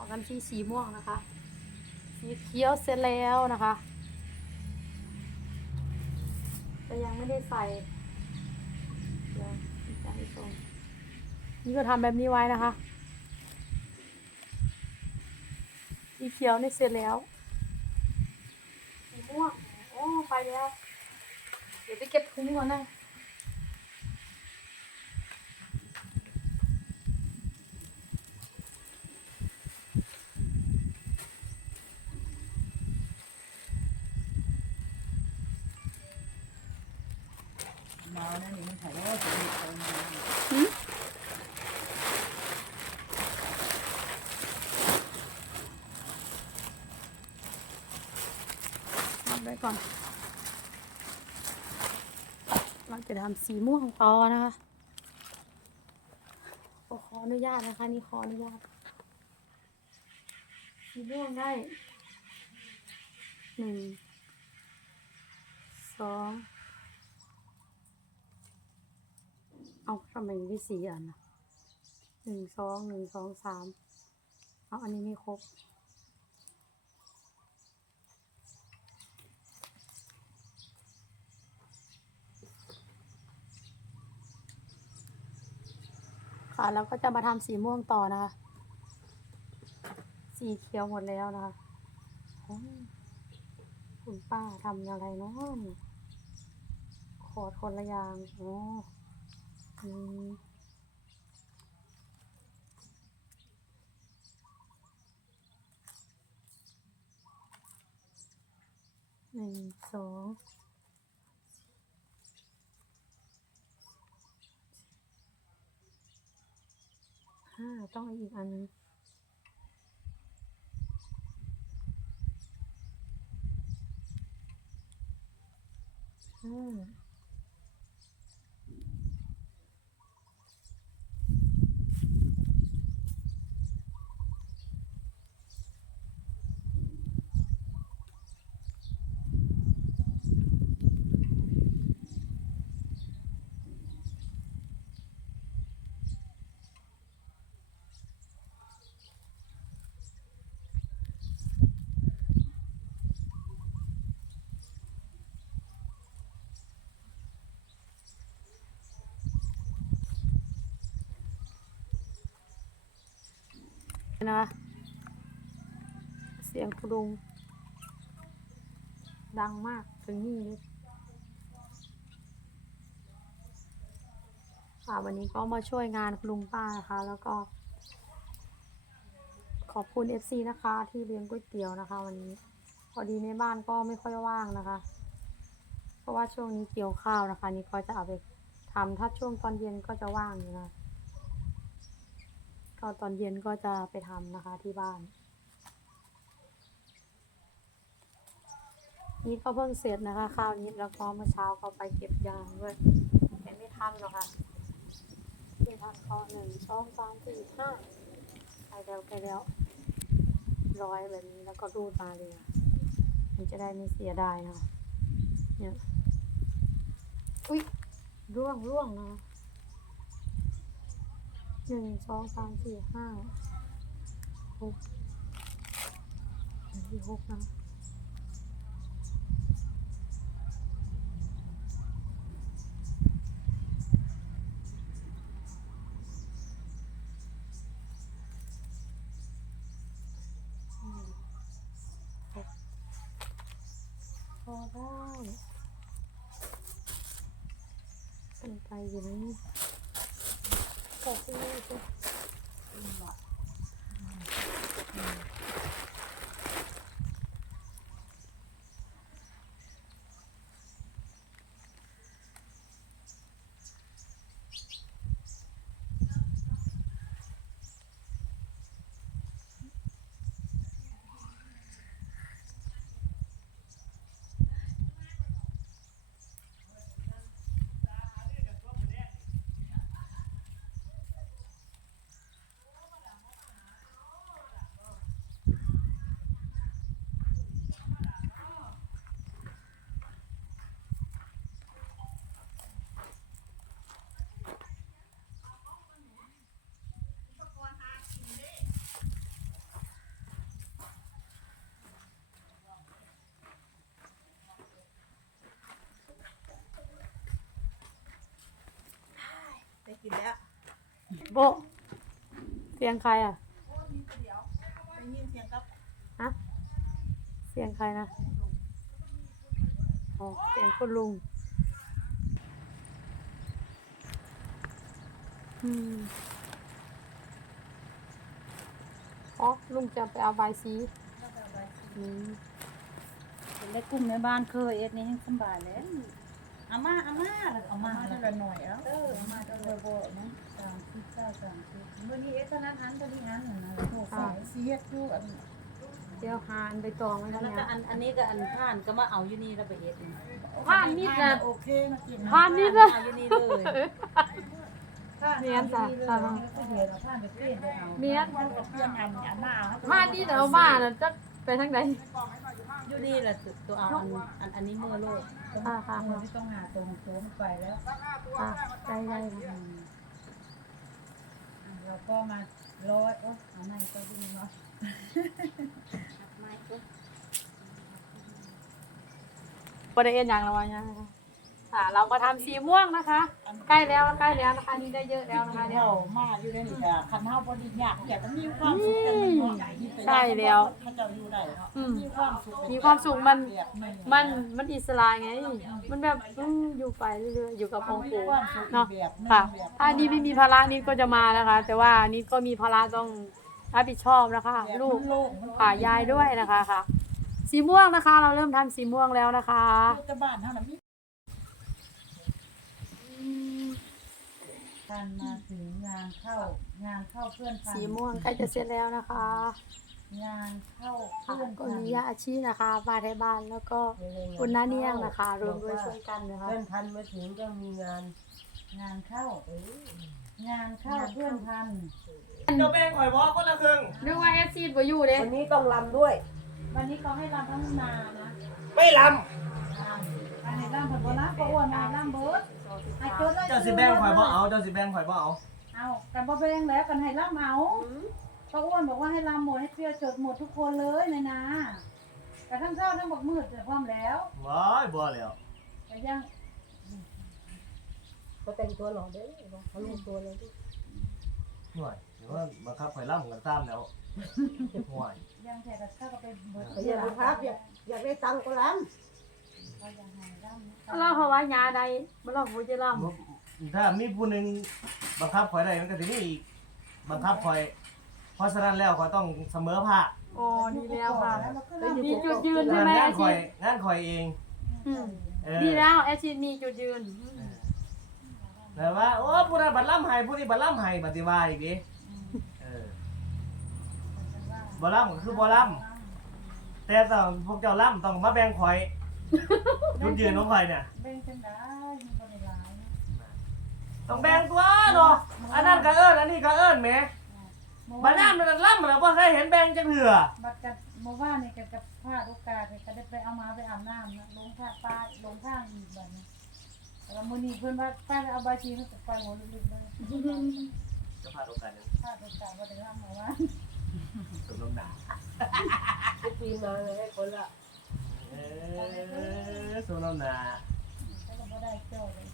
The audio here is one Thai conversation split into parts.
ต่อกันที่สีม่วงนะคะ สีเขียวเสร็จแล้วนะคะแต่ยังไม่ได้ใส่เดี๋ยวใส่ตรงนี่ก็ทำแบบนี้ไว้นะคะ สีเขียวนี่เสร็จแล้ว สีม่วง โอ้ ไปแล้ว เดี๋ยวไปเก็บถุงก่อนนะ มานั่นนี่มันถ่ายแล้วสนิ ทกันมาหืมทำไว้ก่อน เราจะทำสีม่วงต่อนะคะขอขออนุญาตนะคะ นี่ขออนุญาตสีม่วงได้หนึ่งสอง เอาทำไมมีสี่อันนะหนึ่งสองหนึ่งสองสามเอาอันนี้ไม่ครบค่ะแล้วก็จะมาทำสีม่วงต่อนะคะ สีเขียวหมดแล้วนะคะคุณป้าทำอะไรเนาะขอดคนละอย่างอ๋ออืม หนึ่งสองห้าต้องอีกอันหนึงห้า นะคะเสียงกระดุงดังมากถึงนี่เลยค่ะวันนี้ก็มาช่วยงานคุณลุงป้านะคะ แล้วก็ ขอบคุณ FC นะคะ ที่เลี้ยงก๋วยเตี๋ยวนะคะ วันนี้ พอดีในบ้านก็ไม่ค่อยว่างนะคะ เพราะว่าช่วงนี้เกี่ยวข้าวนะคะ นี่ก็จะเอาไปทำถ้าช่วงตอนเย็นก็จะว่างอยู่นะ ก็ตอนเย็นก็จะไปทำนะคะที่บ้านนี่ก็เพิ่งเสร็จนะคะ ข้าวนี้แล้วก็เมื่อเช้าก็ไปเก็บยางด้วยแต่ไม่ทันหรอกค่ะไม่ทันข้อหนึ่งสองสามสี่ห้าไปแล้วไปแล้ว ร้อยแบบนี้แล้วก็รูดมาเลยมันจะได้ไม่เสียดายนะเนี่ยอุ้ยร่วงร่วงนะ หนึ่งสองสามสี่ห้าหกสี่หกนะหกพอได้เป็นไปอยู่นี่ ก็ที่นี่สิน โบะเสียงใครอะเสียงฮะเสียงใครนะอ๋อเสียงคุณลุง อืมอ๋อลุงจะไปเอาใบสีอืมเป็นได้กลุ่มในบ้านเคยเอ็ดนี่ให้สบายแล้วอาม่าอาม่าเอามามาเท่าละหน่อยเอ้าเอออามาจะโบๆนะสามสิบ เก้าสามสิบมื่อนี้เอ็ดเท่านั้นอันเท่านี้อันน่ะนะโอ้โหอ่าสิเฮ็ดอยู่อันเดี๋ยวหานไปตองไว้แล้วแล้วเนี่ก็ยอันอันนี้ก็อันผ่านก็มาเอาอยู่นี่แล้วไปเอ็ดนี่ผ่านมีดนะโอเคมากินผ่านนี่เลยเอาอยู่นี่เลยเมียนจ้ะจ้ะเดี๋ยวเราผ่านไปเล่นไปเอาเมียนมันก็เปลี่ยนอันอันหน้าครับผ่านนี่เดี๋ยวเอามาน่ะจะไปทางไหนอยู่นี่แหละตัวเอาอันอันอันนี้มือโลดค่ะค่ะมือที่ต้องหาตรงโค้งไปแล้ว ค่ะได้ได้ค่ะ เราก็มาร้อยโอ้เอาไหนก็ดีเนาะประเด็นอย่างละวันนะ คะค่ะ เราก็ทำสีม่วงนะคะ ใกล้แล้วใกล้แล้วนะคะนี่ได้เยอะแล้วนะคะเฮเนี่ยามาอยู่ในนี่ก็คันเฮาบ่ได้ยากอยากจะมีความสุขกันเนาะใช่แล้วเขาเจ้าอยู่ได้เนาะอืมมีความสุขมีความสุขมัน แบบหงมันมันอิสระไง มันแบบอืมอยู่ไปเรื่อยๆอยู่กับองค์ปู่เนาะแบบหนึ่งค่ะแบบถ้านี่ไม่มีภาระนี่ก็จะมานะคะ แต่ว่านี่ก็มีภาระต้องรับผิดชอบนะคะ แบบลูกมันโล่งมันค่ะยายด้วยนะคะค่ะ สีม่วงนะคะ เราเริ่มทำสีม่วงแล้วนะคะ แต่บ้านเฮาน่ะมี การมาถึงงานเข้างานเข้าเพื่อนพันสีม่วงใกล้จะเสร็จแล้วนะคะงานเข้าค่ะเพื่อนก็พันมียาอาชีนะคะมาในบ้านแล้วก็คุณน้าเนียงนะคะรวมด้วยช่วยกันนะคะเพื่อนพันมาถึงก็มีงานงานเข้าเอองานเข้าเพื่อนพันเดี๋ยวแบ่งข่อยบอกคนละครึ่งนึกว่าแอซีดบ่อยู่เด้วันนี้ต้องลำด้วย วันนี้เขาให้รำทั้งนานะ ไม่ลรำ อันไหนรำผัดบัวนะก็อ้วนมารำเบิร์ดไอ้โจทย์เลยำเจ้าสิแบ่งข่อยบ่เอา เจ้าสิแบ่งข่อยบ่เอาเอากันบ่แบ่งแล้วกันให้รำเอาก็อ้วนบอกว่าให้รำหมดให้เปรี้ยวจดหมดทุกคนเลยในนาแต่ทั้งเช้าทั้งบักมืดแต่ความแล้วว้ายบ่แล้วแต่ยังก็แต่งตัวหล่อเด้อเขาลงตัวเลยดิห่วยเดี๋ยวว่าบังคับข่อยล่ำกันตามแล้วห่วยยังแต่กับข้าวก็ไปเบิดเขาอยากไปพักอยากอยากได้ตังค์ก็ลเขายังให้รำ เราเพราะว่ายาใดบ่เราบ่จะล่ำถ้ามีผู้หนึงบังคับข่อยได้มันก็สิมีอีกบังคับข่อย เพราะฉะนั้นแล้วข่อยต้องเสมอภาคอ๋อดีแล้วค่ะแล้วเราก็ำรำมีจุดยืนงานงานข่อยงานข่อยเองอืมเออดีแล้วแอซีดมีจุดยืนแต่ว่าโอ้ผู้นั้นบัดล่ำให้ผู้นี้บัดล่ำให้บัดสิว่าอีกดิเออบ่ล่ำก็คือบ่ล่ำแต่ต้องพวกเจ้าล่ำต้องมาแบ่งข่อย จุดยืนของข่อยเนี่ย แบ่งจังได้มีคนในร้ายนะต้องแบ่งตัวเนาะ อันนั้นก็เอิ้นอันนี้ก็เอิ้นแหมบ้านน้ำมันล่ำแล้วบ่เคยเห็นแบ่งจังเถื่อบัดกับเมื่อวานนี่ก็กับพลาดโอกาสนี่ก็ได้ไปเอามาไปอาบน้ำนะลงท่าปลาลงทางอีกบัดนี้แล้วมื้อนี้เพิ่นว่าป้าไปเอาใบชีมันก็ไปหัวลึกๆเลยจะพลาดโอกาสนึงพลาดโอกาสว่าได้รับมาว่าสมน้ำหนักทุกปีมาเลยให้คนละเออสมน้ำหนักก็เราบ่ได้เจ้าเลย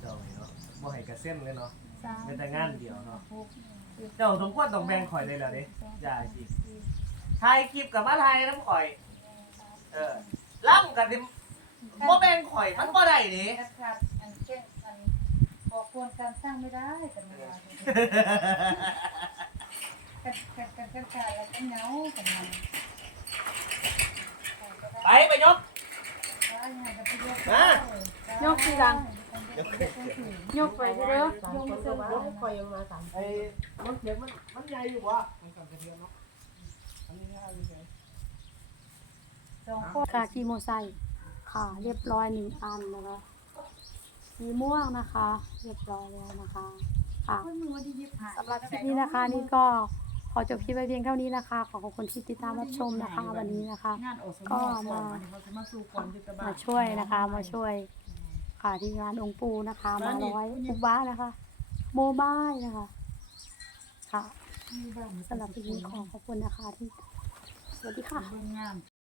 เจ้านี่เนาะบ่ให้กระเส้นเลยเนาะเป็นแต่งานเดียวเนาะเจ้าสมควรต้องแบ่งข่อยได้แล้วเด้อย่าสิถ่ายคลิปกับมาถ่ายน้ำข่อย เออล่ำกันดิบ่แบ่งข่อยมันบ่ได้เด้ขาดขาดอันเช่นอัน ขอควรการสร้างไม่ได้แต่ไม่ได้กันกันกันกันแล้วก็เหงากันมันไปไปยกยกสิดังยกไปเด้อสามคนก็ว่าคอยยังมาสามไอ้มันเขียนมันมันใหญ่อยู่วะมันสั่นกระเทือนเนาะอันนี้ห้าอยู่ไสสองคนค่ะขี่มอไซค์ค่ะ เรียบร้อยหนึ่งอันนะคะ สีม่วงนะคะ เรียบร้อยแล้วนะคะค่ะสำหรับคลิปนี้นะคะนี่ก็ขอจบคลิปไว้เพียงเท่านี้นะคะ ขอขอบคุณที่ติดตามรับชมนะคะ วันนี้นะคะงานโอสมก็มาเขาจะมาสู่คนที่ตะบ้ามาช่วยนะคะ มาช่วยค่ะที่งานองค์ปูนะคะ มาร้อยอุบ้านะคะ โมบายนะคะ ค่ะสำหรับคลิปนี้ขอขอบคุณนะคะที่สวัสดีค่ะเบิ่งงาน